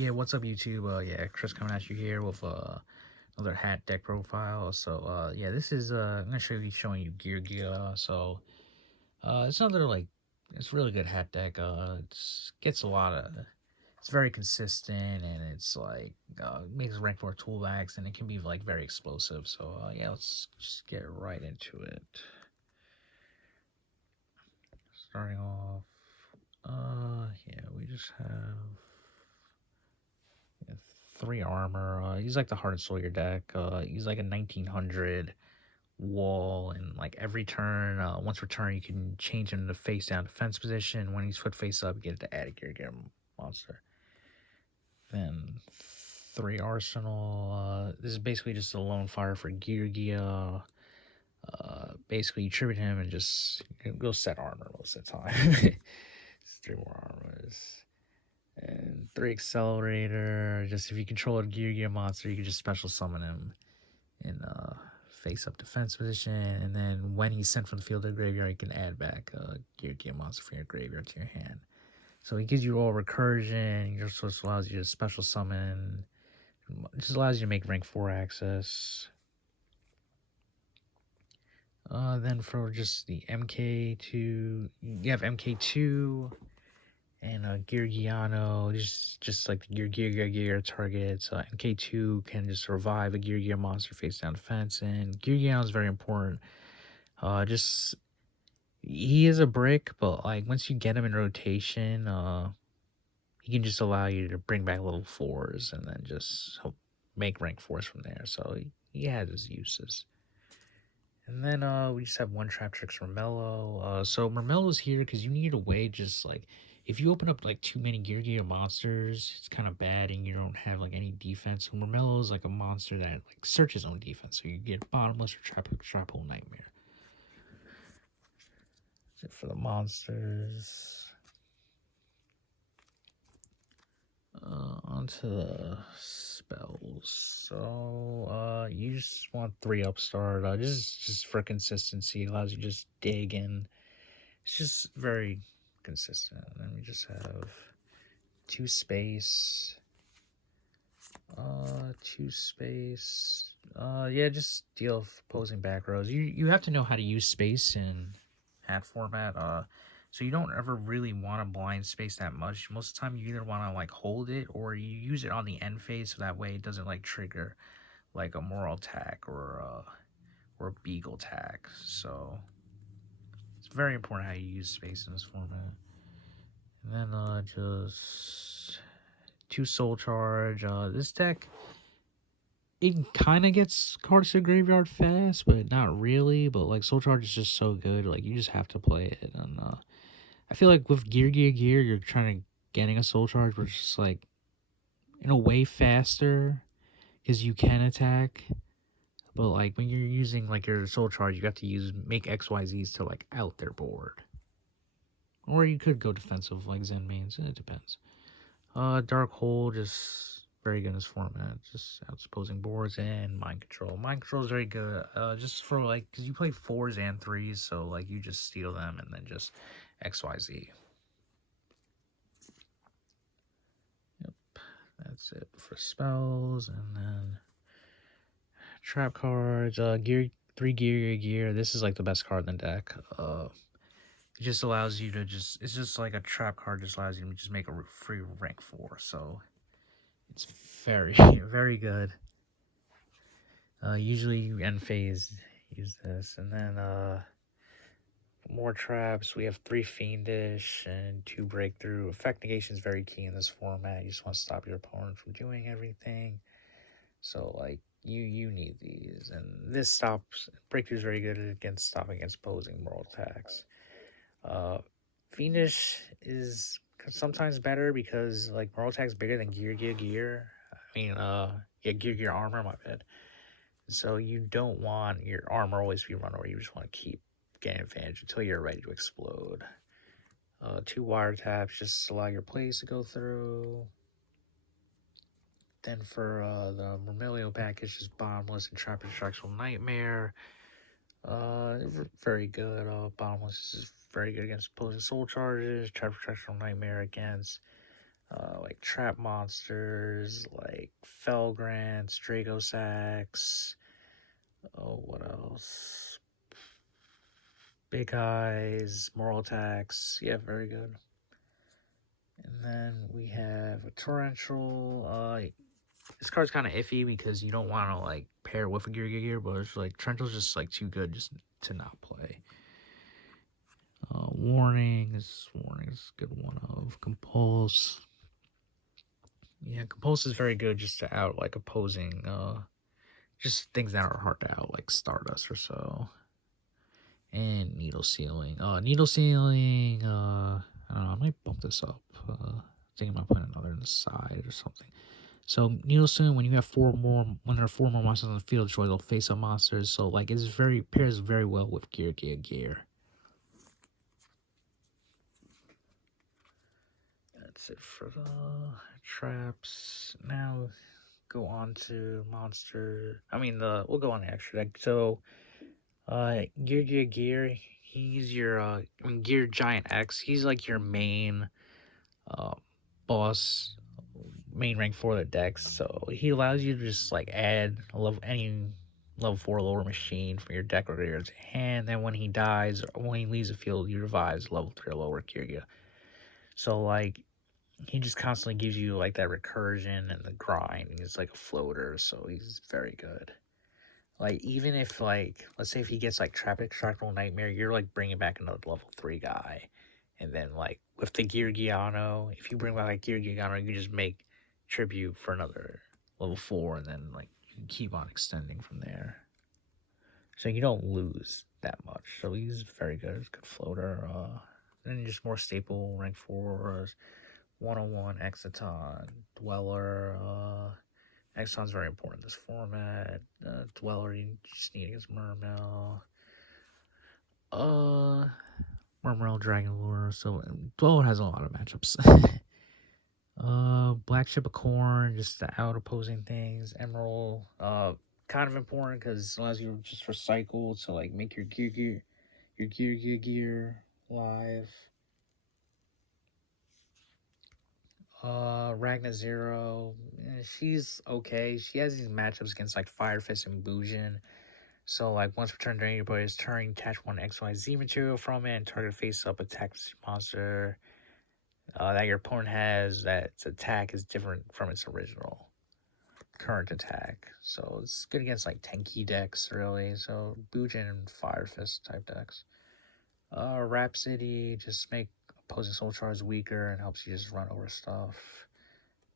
Yeah, what's up, YouTube? Yeah, Chris coming at you here with another hat deck profile. So, yeah, this is I'm gonna showing you Geargia. So, it's another it's a really good hat deck. Gets a lot of, it's very consistent, and it's makes rank 4 toolbacks, and it can be like very explosive. So, yeah, let's just get right into it. Starting off, yeah, we just have. Yeah, 3 armor. He's like the heart and soul of your deck. He's like a 1900 wall, and like every turn, once per turn, you can change him to face down defense position. When he's put face up, you get it to add a Gear monster. Then 3 arsenal. This is basically just a lone fire for Geargia. Basically, you tribute him and just go set armor most of the time. It's 3 more armors. And 3 accelerator. Just if you control a Gear monster, you can just special summon him in face up defense position. And then when he's sent from the field to the graveyard, you can add back a Gear monster from your graveyard to your hand. So he gives you all recursion. He just allows you to special summon. It just allows you to make rank 4 access. Then for just the MK2, you have MK2. And Geargiano, just like the Gear targets. MK2 can just revive a Gear monster face down defense, and Geargiano is very important. Just he is a brick, but like once you get him in rotation, he can just allow you to bring back little 4s and then just make rank 4s from there. So he has his uses. And then we just have one trap tricks Mermello. So Mermello's here because you need a way just like if you open up like too many Gear monsters, it's kind of bad and you don't have like any defense. So Mermello is like a monster that like searches own defense. So you get bottomless or trap hole nightmare. That's it for the monsters. Onto the spells. So you just want 3 upstart. Just for consistency, it allows you to just dig in. It's just very consistent. And then we just have 2 space. 2 space. Yeah, just deal with opposing back rows. You have to know how to use space in hat format. So you don't ever really want to blind space that much. Most of the time, you either want to like hold it or you use it on the end phase, so that way it doesn't like trigger like a moral attack or a beagle attack. So it's very important how you use space in this format. And then just 2 soul charge. This deck, it kind of gets cards to the graveyard fast, but not really. But like soul charge is just so good, like you just have to play it. And I feel like with Gear, you're trying to getting a soul charge, but it's just like in a way faster because you can attack. But like when you're using like your soul charge, you have to make XYZs to like out their board. Or you could go defensive like Zen mains. It depends. Dark Hole, just very good in this format. Just outsupposing boards and mind control. Mind control is very good. Just for like, because you play 4s and 3s, so like you just steal them and then just XYZ. Yep, that's it for spells. And then trap cards. Gear 3 gear. This is like the best card in the deck. It just allows you to it's just like a trap card, just allows you to just make a free rank 4. So it's very, very good. Usually you end phase use this. And then more traps. We have 3 fiendish and 2 breakthrough. Effect negation is very key in this format. You just want to stop your opponent from doing everything. So like you need these. And this stops breakthrough is very good against stopping against opposing moral attacks. Fiendish is sometimes better because like moral attack is bigger than gear. I mean, yeah, gear armor, my bad. So you don't want your armor always to be run over. You just want to keep getting advantage until you're ready to explode. 2 wiretaps just allow your plays to go through. Then for the Mermelio package, just Bottomless and Trap Instructional Nightmare. Very good. Bottomless is very good against opposing soul charges. Trap Instructional Nightmare against like trap monsters, like Felgrants, Dracosax. Oh, what else? Big Eyes, Moral Attacks. Yeah, very good. And then we have a Torrential. This card's kind of iffy because you don't want to like pair with a Gear, but it's like Torrential's just like too good just to not play. Warning is a good one of Compulse. Yeah, Compulse is very good just to out like opposing just things that are hard to out, like Stardust or so. And Needle Sealing. Needle Sealing, I don't know, I might bump this up. I think I might put another on the side or something. So Needle Sealing, when there are 4 more monsters on the field, choice, they'll face up monsters. So like it's pairs very well with Gear. That's it for the traps. Now go on to monster. We'll go on the extra deck. So, Gear. He's your Gear Giant X. He's like your main boss, main rank for the decks. So he allows you to just like add any level 4 lower machine from your deck or your hand. Then when he dies or when he leaves the field, he revives level 3 or lower Geargia. So like he just constantly gives you like that recursion and the grind. He's like a floater, so he's very good. Like even if like let's say if he gets like Trap Extractable Nightmare, you're like bringing back another level 3 guy, and then like with the Geargiano, if you bring back like Geargiano, you just make tribute for another level 4, and then like you can keep on extending from there. So you don't lose that much. So he's very good. He's a good floater. Then just more staple rank 4. 101 Exciton, Dweller. Exciton's very important in this format. Dweller, you just need against Mermail. Mermail, Dragon Lure. So Dweller has a lot of matchups. Black Ship of Corn, just the out opposing things. Emerald, kind of important because it allows you to just recycle to like make your gear live. Ragna Zero, she's okay. She has these matchups against like Fire Fist and Bujin. So like once per turn during your player's turn, attach one XYZ material from it and target face up attack monster that your opponent has that's attack is different from its original current attack. So it's good against like tanky decks really. So Bujin and Fire Fist type decks. Rhapsody, just make opposing soul charge weaker and helps you just run over stuff.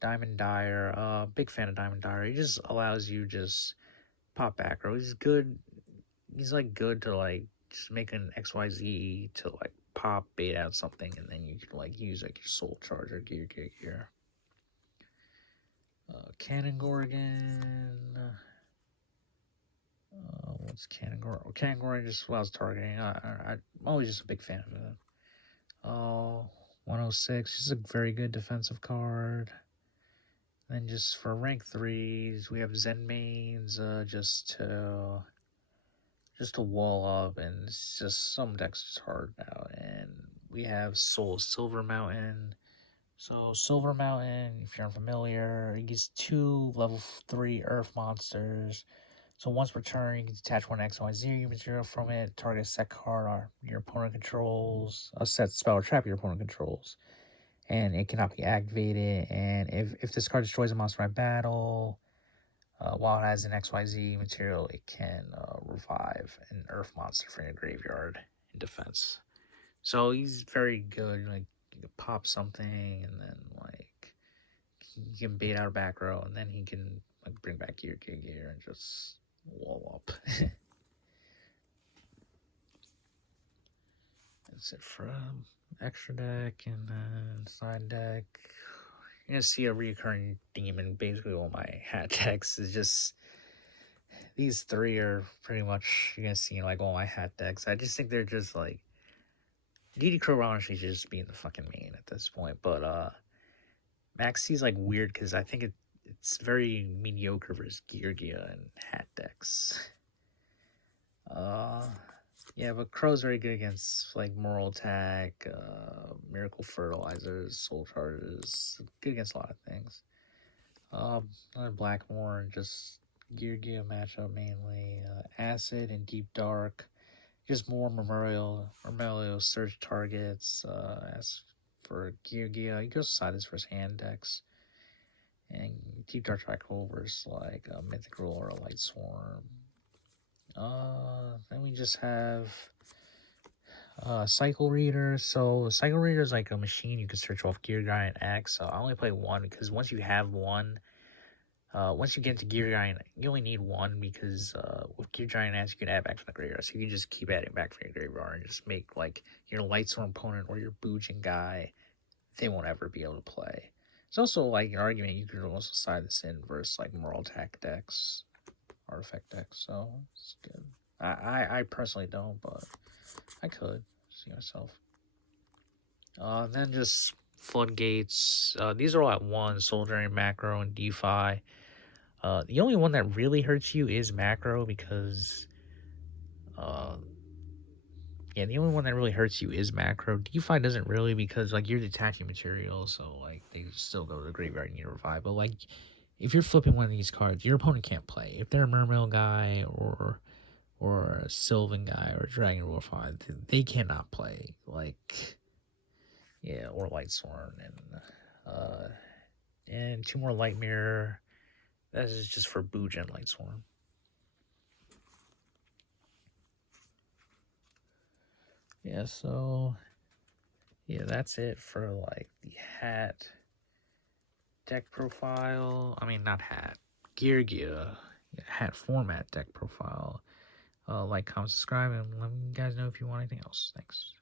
Diamond Dyer, big fan of Diamond Dyer. He just allows you just pop back row. He's good. He's like good to like just make an XYZ to like pop bait out something, and then you can like use like your soul charger gear. Cannon Gorgon. What's Cannon Gorgon? Oh, Cannon Gorgon just allows targeting. I'm always just a big fan of it. 106, just a very good defensive card. Then just for rank 3s, we have Zen Mains, just to wall up, and it's just some decks just hard out. And we have Silver Mountain. So Silver Mountain, if you're unfamiliar, it gets 2 level 3 Earth monsters. So once per turn, you can detach one XYZ material from it, target a set card your opponent controls, a set spell or trap your opponent controls, and it cannot be activated. And if this card destroys a monster by battle, while it has an XYZ material, it can revive an Earth monster from your graveyard in defense. So he's very good. Like you can pop something, and then like he can bait out a back row, and then he can like bring back gear, and just wall up. That's it for extra deck, and then side deck. You're gonna see a recurring theme in basically all my hat decks. Is just these 3 are pretty much you're gonna see in like all my hat decks. I just think they're just like DD Crow honestly should just be in the fucking main at this point. But Maxi's like weird because I think it's very mediocre versus Geargia and hat decks. Yeah, but Crow's very good against like Moral Attack, Miracle Fertilizers, Soul Charges. Good against a lot of things. Another Blackmore, just Geargia matchup mainly. Acid and Deep Dark, just more Memorial Surge targets. As for Geargia, he goes side his first hand decks. And Deep Dark Track overs like Mythic Ruler, Light Swarm. Then we just have Cycle Reader. So Cycle Reader is like a machine you can search off Gear Guy and X. So I only play one because once you have one, once you get into Gear Giant, you only need one because with Gear Giant X, you can add back from the graveyard. So you can just keep adding back from your graveyard and just make like your Lightstorm opponent or your Boojin guy, they won't ever be able to play. It's also like an argument you could also side this in versus like Moral Attack decks, Artifact decks. So it's good. I personally don't, but I could see myself. Then just Floodgates. These are all at one, Soldering, Macro, and DeFi. The only one that really hurts you is Macro because, the only one that really hurts you is Macro. DeFi doesn't really because, like, you're detaching material, so, like, they still go to the graveyard and you revive. But, like, if you're flipping one of these cards, your opponent can't play. If they're a Mermail guy or a Sylvan guy or a Dragon Ruler 5, they cannot play. Like, yeah, or Lightsworn and two more Light Mirror. That is just for Booge and Lightsworn. Yeah, so yeah, that's it for like the hat deck profile. I mean, not hat, Geargia hat format deck profile. Like, comment, subscribe, and let me guys know if you want anything else. Thanks.